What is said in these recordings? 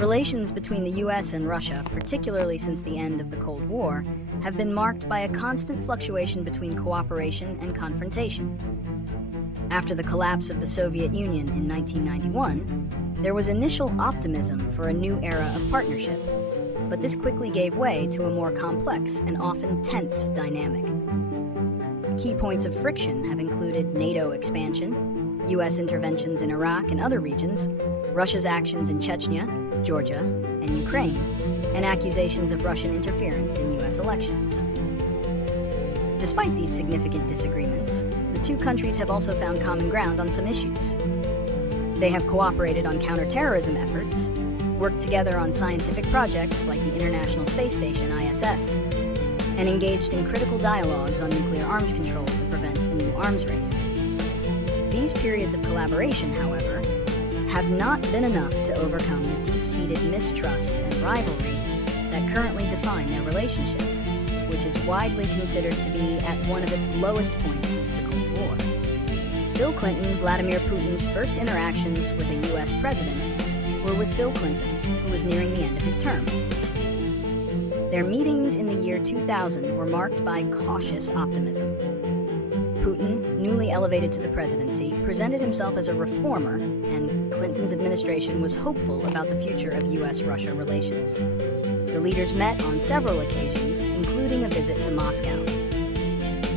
Relations between the U.S. and Russia, particularly since the end of the Cold War, have been marked by a constant fluctuation between cooperation and confrontation. After the collapse of the Soviet Union in 1991, there was initial optimism for a new era of partnership, but this quickly gave way to a more complex and often tense dynamic. Key points of friction have included NATO expansion, U.S. interventions in Iraq and other regions, Russia's actions in Chechnya, Georgia, and Ukraine, and accusations of Russian interference in U.S. elections. Despite these significant disagreements, the two countries have also found common ground on some issues. They have cooperated on counterterrorism efforts, worked together on scientific projects like the International Space Station ISS, and engaged in critical dialogues on nuclear arms control to prevent a new arms race. These periods of collaboration, however, have not been enough to overcome the deep-seated mistrust and rivalry that currently define their relationship, which is widely considered to be at one of its lowest points since the Cold War. Bill Clinton, Vladimir Putin's first interactions with a U.S. president were with Bill Clinton, who was nearing the end of his term. Their meetings in the year 2000 were marked by cautious optimism. Putin, newly elevated to the presidency, presented himself as a reformer, and Clinton's administration was hopeful about the future of U.S. Russia relations. The leaders met on several occasions, including a visit to Moscow.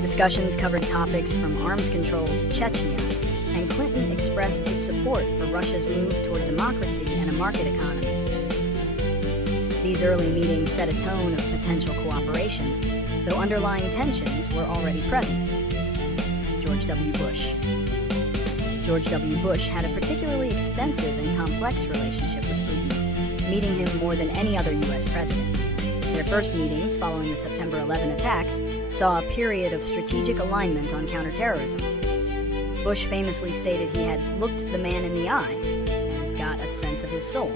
Discussions covered topics from arms control to Chechnya, and Clinton expressed his support for Russia's move toward democracy and a market economy. These early meetings set a tone of potential cooperation, though underlying tensions were already present. George W. Bush. George W. Bush had a particularly extensive and complex relationship with Putin, meeting him more than any other U.S. president. Their first meetings, following the September 11 attacks, saw a period of strategic alignment on counterterrorism. Bush famously stated he had looked the man in the eye and got a sense of his soul.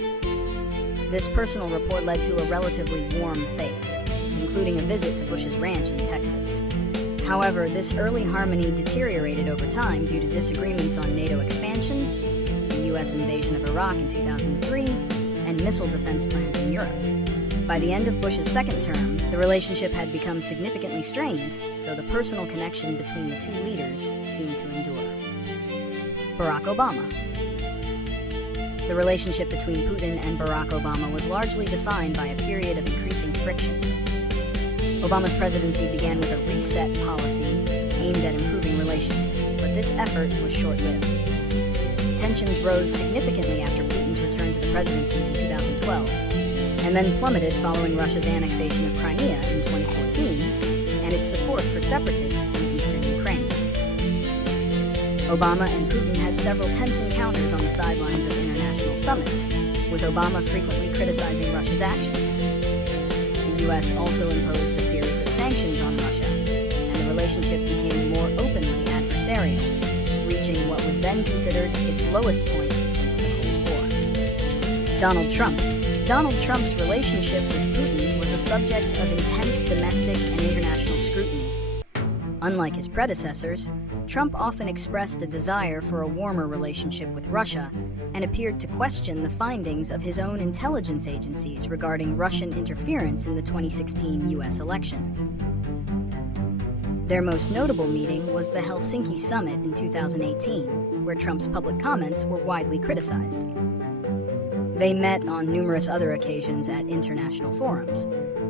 This personal rapport led to a relatively warm phase, including a visit to Bush's ranch in Texas. However, this early harmony deteriorated over time due to disagreements on NATO expansion, the U.S. invasion of Iraq in 2003, and missile defense plans in Europe. By the end of Bush's second term, the relationship had become significantly strained, though the personal connection between the two leaders seemed to endure. Barack Obama. The relationship between Putin and Barack Obama was largely defined by a period of increasing friction. Obama's presidency began with a reset policy aimed at improving relations, but this effort was short-lived. Tensions rose significantly after Putin's return to the presidency in 2012, and then plummeted following Russia's annexation of Crimea in 2014 and its support for separatists in eastern Ukraine. Obama and Putin had several tense encounters on the sidelines of international summits, with Obama frequently criticizing Russia's actions. The U.S. also imposed a series of sanctions on Russia, and the relationship became more openly adversarial, reaching what was then considered its lowest point since the Cold War. Donald Trump. Donald Trump's relationship with Putin was a subject of intense domestic and international scrutiny. Unlike his predecessors, Trump often expressed a desire for a warmer relationship with Russia and appeared to question the findings of his own intelligence agencies regarding Russian interference in the 2016 U.S. election. Their most notable meeting was the Helsinki summit in 2018, where Trump's public comments were widely criticized. They met on numerous other occasions at international forums,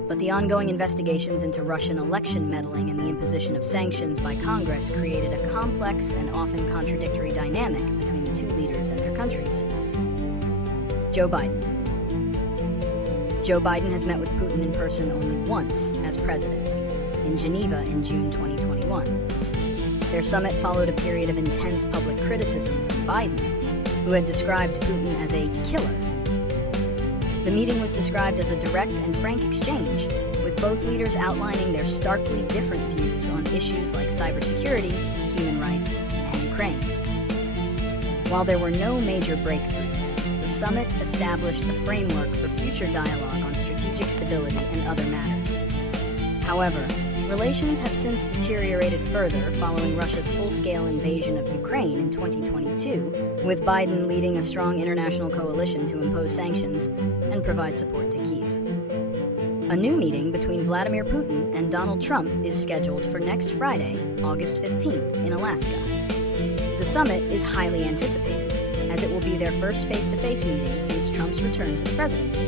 but the ongoing investigations into Russian election meddling and the imposition of sanctions by Congress created a complex and often contradictory dynamic between the two leaders and their countries. Joe Biden. Joe Biden has met with Putin in person only once as president, in Geneva in June 2021. Their summit followed a period of intense public criticism from Biden, who had described Putin as a killer. The meeting was described as a direct and frank exchange, with both leaders outlining their starkly different views on issues like cybersecurity, human rights, and Ukraine. While there were no major breakthroughs, the summit established a framework for future dialogue on strategic stability and other matters. However, relations have since deteriorated further following Russia's full-scale invasion of Ukraine in 2022, with Biden leading a strong international coalition to impose sanctions and provide support to Kyiv. A new meeting between Vladimir Putin and Donald Trump is scheduled for next Friday, August 15th, in Alaska. The summit is highly anticipated, as it will be their first face-to-face meeting since Trump's return to the presidency.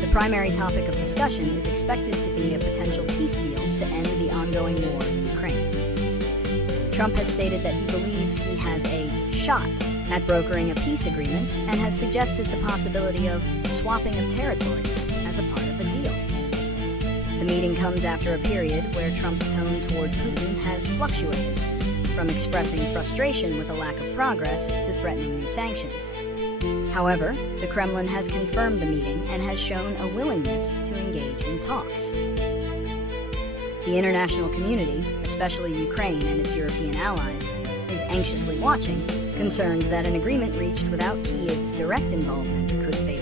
The primary topic of discussion is expected to be a potential peace deal to end the ongoing war in Ukraine. Trump has stated that he believes he has a shot at brokering a peace agreement and has suggested the possibility of swapping of territories as a part of a deal. The meeting comes after a period where Trump's tone toward Putin has fluctuated, from expressing frustration with a lack of progress to threatening new sanctions. However, the Kremlin has confirmed the meeting and has shown a willingness to engage in talks. The international community, especially Ukraine and its European allies, is anxiously watching, concerned that an agreement reached without Kyiv's direct involvement could face